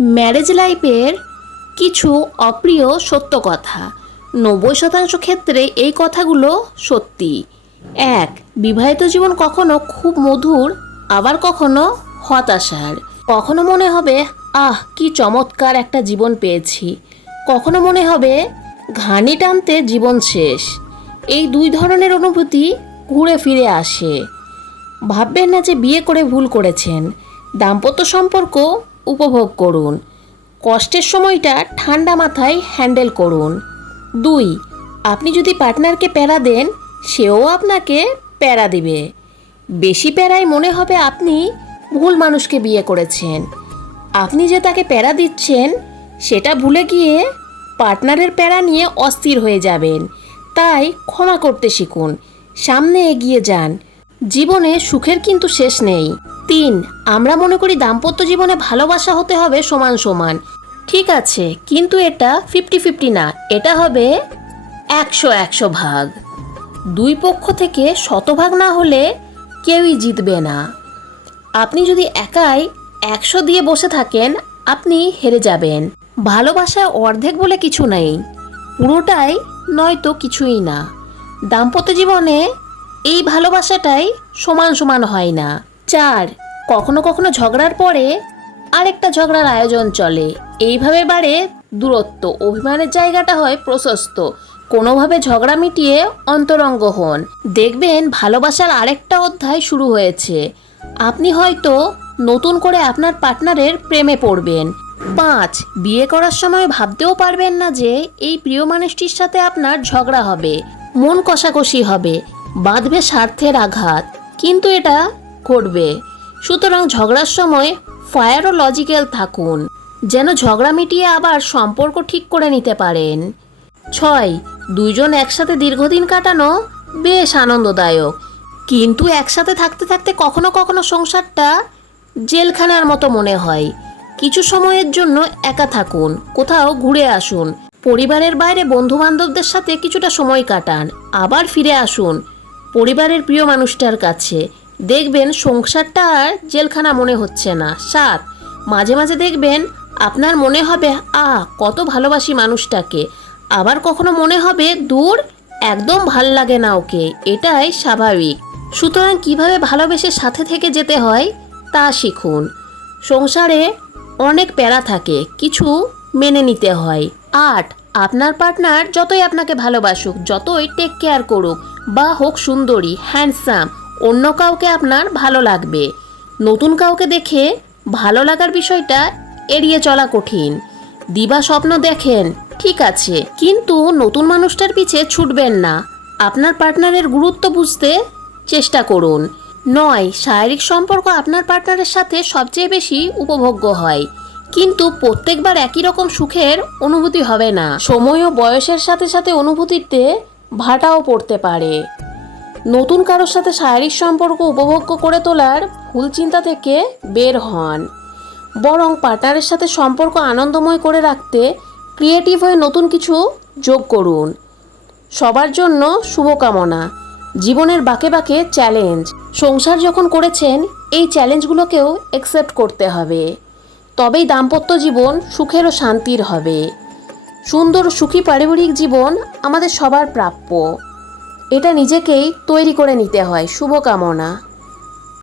Marriage লাইফের কিছু অপ্রিয় সত্য কথা। নব্বই শতাংশ ক্ষেত্রে এই কথাগুলো সত্যি। এক, বিবাহিত জীবন কখনো খুব মধুর, আবার কখনো হতাশার। কখনো মনে হবে, আহ, কি চমৎকার একটা জীবন পেয়েছি। কখনো মনে হবে, ঘানি টানতে জীবন শেষ। এই দুই ধরনের অনুভূতি ঘুরে ফিরে আসে। ভাববেন না যে বিয়ে করে ভুল করেছেন। দাম্পত্য সম্পর্ক উপভোগ করুন। কষ্টের সময়টা ঠান্ডা মাথায় হ্যান্ডেল করুন। দুই, আপনি যদি পার্টনারকে প্যারা দেন, সেও আপনাকে প্যারা দিবে। বেশি প্যারায় মনে হবে আপনি ভুল মানুষকে বিয়ে করেছেন। আপনি যে তাকে প্যারা দিচ্ছেন, সেটা ভুলে গিয়ে পার্টনারের প্যারা নিয়ে অস্থির হয়ে যাবেন। তাই ক্ষমা করতে শিখুন। সামনে এগিয়ে যান। জীবনে সুখের কিন্তু শেষ নেই। তিন, আমরা মনে করি দাম্পত্য জীবনে ভালোবাসা হতে হবে সমান সমান। ঠিক আছে, কিন্তু এটা ফিফটি ফিফটি না, এটা হবে একশো একশো ভাগ। দুই পক্ষ থেকে শতভাগ না হলে কেউই জিতবে না। আপনি যদি একাই একশো দিয়ে বসে থাকেন, আপনি হেরে যাবেন। ভালোবাসায় অর্ধেক বলে কিছু নেই, পুরোটাই নয়তো কিছুই না। দাম্পত্য জীবনে এই ভালোবাসাটাই সমান সমান হয় না। চার। কখনো কখনো ঝগড়ার পরে আরেকটা ঝগড়ার আয়োজন চলে। এইভাবে বাড়ে দূরত্ব। অভিমানের জায়গাটা হয় প্রশস্ত। কোনোভাবে ঝগড়া মিটিয়ে অন্তরঙ্গ হন। দেখবেন ভালোবাসার আরেকটা অধ্যায় শুরু হয়েছে। আপনি হয়তো নতুন করে আপনার পার্টনারের প্রেমে পড়বেন। পাঁচ। বিয়ে করার সময় ভাবতেও পারবেন না যে এই প্রিয় মানুষটির সাথে আপনার ঝগড়া হবে। মন কষাকষি হবে। বাঁধবে স্বার্থের আঘাত। কিন্তু এটা ঘটবে সুতরাং ঝগড়ার সময় ফায়ার ও লজিক্যাল থাকুন, যেন ঝগড়া মিটিয়ে আবার সম্পর্ক ঠিক করে নিতে পারেন। ছয়, দুইজন একসাথে দীর্ঘদিন কাটানো বেশ আনন্দদায়ক। কিন্তু একসাথে থাকতে থাকতে কখনো কখনো সংসারটা জেলখানার মতো মনে হয়। কিছু সময়ের জন্য একা থাকুন, কোথাও ঘুরে আসুন, পরিবারের বাইরে বন্ধু বান্ধবদের সাথে কিছুটা সময় কাটান, আবার ফিরে আসুন, পরিবারের প্রিয় মানুষটার কাছে। দেখবেন সংসারটা আর জেলখানা মনে হচ্ছে না। সাত মাঝে মাঝে দেখবেন আপনার মনে হবে, আ, কত ভালোবাসি মানুষটাকে। আবার কখনো মনে হবে, দূর, একদম ভালো লাগে না ওকে। এটাই স্বাভাবিক। সুতরাং কীভাবে ভালোবেসে সাথে থেকে যেতে হয়, তা শিখুন। সংসারে অনেক প্যারা থাকে, কিছু মেনে নিতে হয়। আট, আপনার পার্টনার যতই আপনাকে ভালোবাসুক, যতই টেক কেয়ার করুক, বা হোক সুন্দরী হ্যান্ডসাম অন্য কাউকে আপনার ভালো লাগবে। নতুন কাউকে দেখে ভালো লাগার বিষয়টা এড়িয়ে চলা কঠিন। দিবা স্বপ্ন দেখেন, ঠিক আছে, কিন্তু নতুন মানুষটার পিছে ছুটবেন না। আপনার পার্টনারের গুরুত্ব বুঝতে চেষ্টা করুন। নয়, শারীরিক সম্পর্ক আপনার পার্টনারের সাথে সবচেয়ে বেশি উপভোগ্য হয়। কিন্তু প্রত্যেকবার একই রকম সুখের অনুভূতি হবে না। সময় ও বয়সের সাথে সাথে অনুভূতিতে ভাটাও পড়তে পারে। নতুন কারোর সাথে শারীরিক সম্পর্ক উপভোগ্য করে তোলার ভুল চিন্তা থেকে বের হন। বরং পার্টনারের সাথে সম্পর্ক আনন্দময় করে রাখতে ক্রিয়েটিভ হয়ে নতুন কিছু যোগ করুন। সবার জন্য শুভকামনা। জীবনের বাঁকে বাঁকে চ্যালেঞ্জ। সংসার যখন করেছেন, এই চ্যালেঞ্জগুলোকেও অ্যাকসেপ্ট করতে হবে। তবেই দাম্পত্য জীবন সুখের ও শান্তির হবে। সুন্দর ও সুখী পারিবারিক জীবন আমাদের সবার প্রাপ্য। এটা নিজেকেই তৈরি করে নিতে হয়। শুভকামনা।